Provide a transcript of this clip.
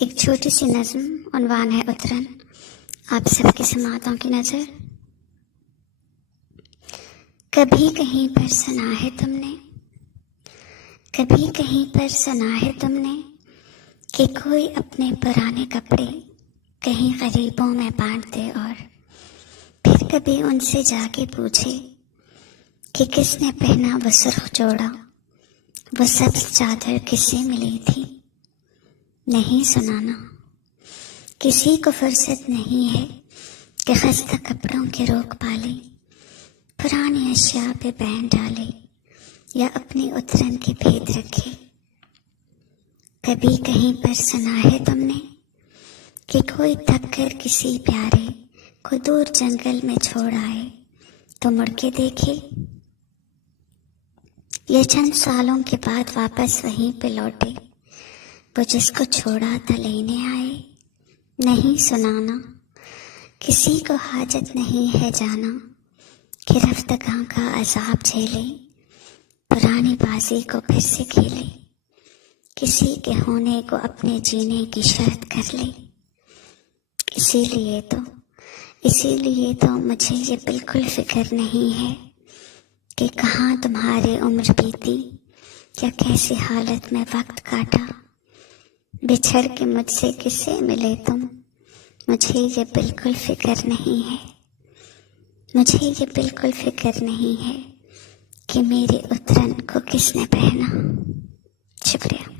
ایک چھوٹی سی نظم، عنوان ہے اترن، آپ سب کی سماعتوں کی نظر۔ کبھی کہیں پر سنا ہے تم نے، کبھی کہیں پر سنا ہے تم نے کہ کوئی اپنے پرانے کپڑے کہیں غریبوں میں بانٹ دے، اور پھر کبھی ان سے جا کے پوچھے کہ کس نے پہنا وہ سرخ جوڑا، وہ سبز چادر کس سے ملی تھی۔ نہیں سنانا، کسی کو فرصت نہیں ہے کہ خستہ کپڑوں کے روک پالے، پرانی اشیاء پہ بین ڈالے یا اپنی اترن کے بھید رکھے۔ کبھی کہیں پر سنا ہے تم نے کہ کوئی تھک کر کسی پیارے کو دور جنگل میں چھوڑ آئے تو مڑ کے دیکھے، یہ چند سالوں کے بعد واپس وہیں پہ لوٹے، وہ جس کو چھوڑا تھا لینے آئے۔ نہیں سنانا، کسی کو حاجت نہیں ہے جانا کہ رفتگاں کا عذاب جھیلے، پرانی بازی کو پھر سے کھیلے، کسی کے ہونے کو اپنے جینے کی شرط کر لے۔ اسی لیے تو مجھے یہ بالکل فکر نہیں ہے کہ کہاں تمہاری عمر بیتی یا کیسی حالت میں وقت کاٹا، بچھڑ کے مجھ سے کس سے ملے تم، مجھے یہ بالکل فکر نہیں ہے، مجھے یہ بالکل فکر نہیں ہے کہ میری اترن کو کس نے پہنا۔ شکریہ۔